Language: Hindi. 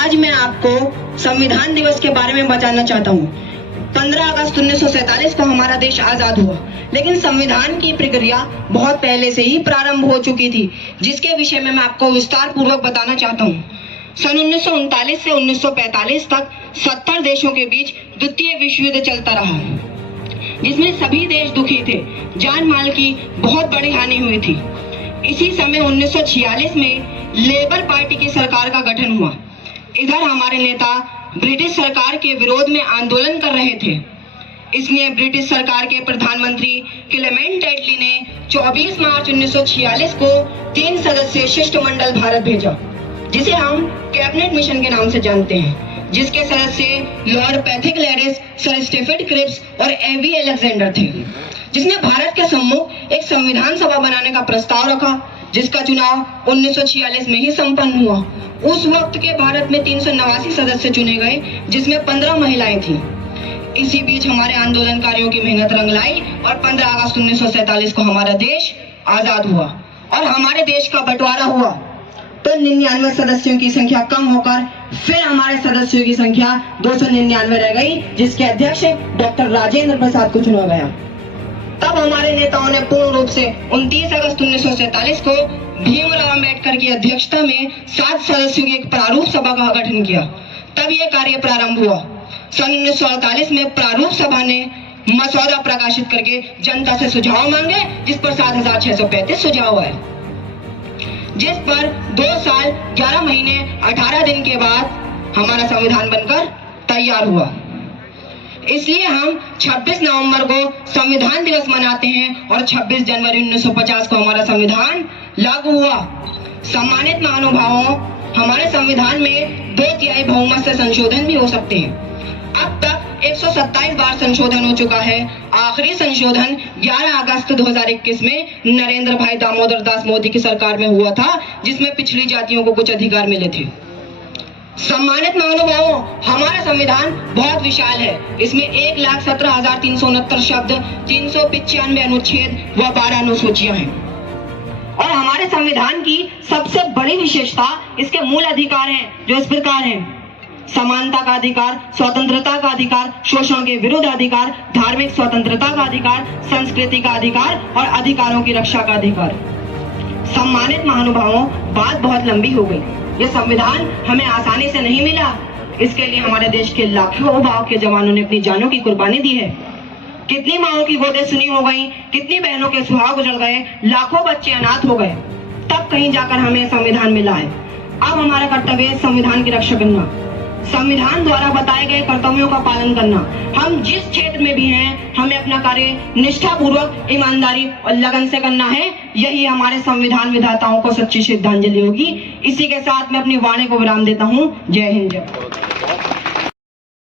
आज मैं आपको संविधान दिवस के बारे में बताना चाहता हूँ। 15 अगस्त 1947 को हमारा देश आजाद हुआ, लेकिन संविधान की प्रक्रिया बहुत पहले से ही प्रारंभ हो चुकी थी, जिसके विषय में मैं आपको विस्तार पूर्वक बताना चाहता हूँ। सन 1939 से 1945 तक 70 देशों के बीच द्वितीय विश्व युद्ध चलता रहा, जिसमें सभी देश दुखी थे। जान माल की बहुत बड़ी हानि हुई थी। इसी समय 1946 में लेबर पार्टी की सरकार का गठन हुआ। इधर हमारे नेता ब्रिटिश सरकार के विरोध में आंदोलन कर रहे थे, इसलिए ब्रिटिश सरकार के प्रधानमंत्री क्लेमेंट एटली ने 24 मार्च 1946 को 3 सदस्यीय शिष्टमंडल भारत भेजा, जिसे हम कैबिनेट मिशन के नाम से जानते हैं, जिसके सदस्य Lord Pethick Lawrence, sir Stafford Cripps और एबी अलेक्जेंडर थे, जिसने भारत के सम्मुख एक संविधान सभा बनाने का प्रस्ताव रखा, जिसका चुनाव 1946 में ही संपन्न हुआ। उस वक्त के भारत में 389 सदस्य चुने गए, जिसमें 15 महिलाएं थीं। इसी बीच हमारे आंदोलनकारियों की मेहनत रंग लाई और 15 अगस्त 1947 को हमारा देश आजाद हुआ और हमारे देश का बंटवारा हुआ। तो 99 सदस्यों की संख्या कम होकर फिर हमारे सदस्यों की संख्या 299 रह गई, जिसके अध्यक्ष डॉक्टर राजेंद्र प्रसाद को चुना गया। तब हमारे नेताओं ने पूर्ण रूप से 29 अगस्त 1947 को भीमराव अंबेडकर की अध्यक्षता में 7 सदस्यों की एक प्रारूप सभा का गठन किया। तब यह कार्य प्रारंभ हुआ। सन 1948 में प्रारूप सभा ने मसौदा प्रकाशित करके जनता से सुझाव मांगे, जिस पर 7635 सुझाव आए, जिस पर 2 साल 11 महीने 18 दिन के बाद हमारा संविधान बनकर तैयार हुआ। इसलिए हम 26 नवंबर को संविधान दिवस मनाते हैं और 26 जनवरी 1950 को हमारा संविधान लागू हुआ। सम्मानित महानुभावों, हमारे संविधान में 2/3 बहुमत से संशोधन भी हो सकते हैं। अब तक 127 बार संशोधन हो चुका है। आखिरी संशोधन 11 अगस्त 2021 में नरेंद्र भाई दामोदर दास मोदी की सरकार में हुआ था, जिसमें पिछड़ी जातियों को कुछ अधिकार मिले थे। सम्मानित महानुभावों, हमारा संविधान बहुत विशाल है। इसमें 1,17,369 शब्द, 395 अनुच्छेद व 12 अनुसूचियां हैं। और हमारे संविधान की सबसे बड़ी विशेषता इसके मूल अधिकार हैं, जो इस प्रकार हैं: समानता का अधिकार, स्वतंत्रता का अधिकार, शोषण के विरुद्ध अधिकार, धार्मिक स्वतंत्रता का अधिकार, संस्कृति का अधिकार और अधिकारों की रक्षा का अधिकार। सम्मानित महानुभावों, बात बहुत लंबी हो गई। ये संविधान हमें आसानी से नहीं मिला। इसके लिए हमारे देश के लाखों भाव के जवानों ने अपनी जानों की कुर्बानी दी है। कितनी माओं की गोदें सुनी हो गई, कितनी बहनों के सुहाग उजड़ गए, लाखों बच्चे अनाथ हो गए, तब कहीं जाकर हमें संविधान मिला है। अब हमारा कर्तव्य है संविधान की रक्षा करना, संविधान द्वारा बताए गए कर्तव्यों का पालन करना। हम जिस क्षेत्र में भी हैं, हमें अपना कार्य निष्ठापूर्वक, ईमानदारी और लगन से करना है। यही हमारे संविधान विधाताओं को सच्ची श्रद्धांजलि होगी। इसी के साथ मैं अपनी वाणी को विराम देता हूँ। जय हिंद, जय भारत।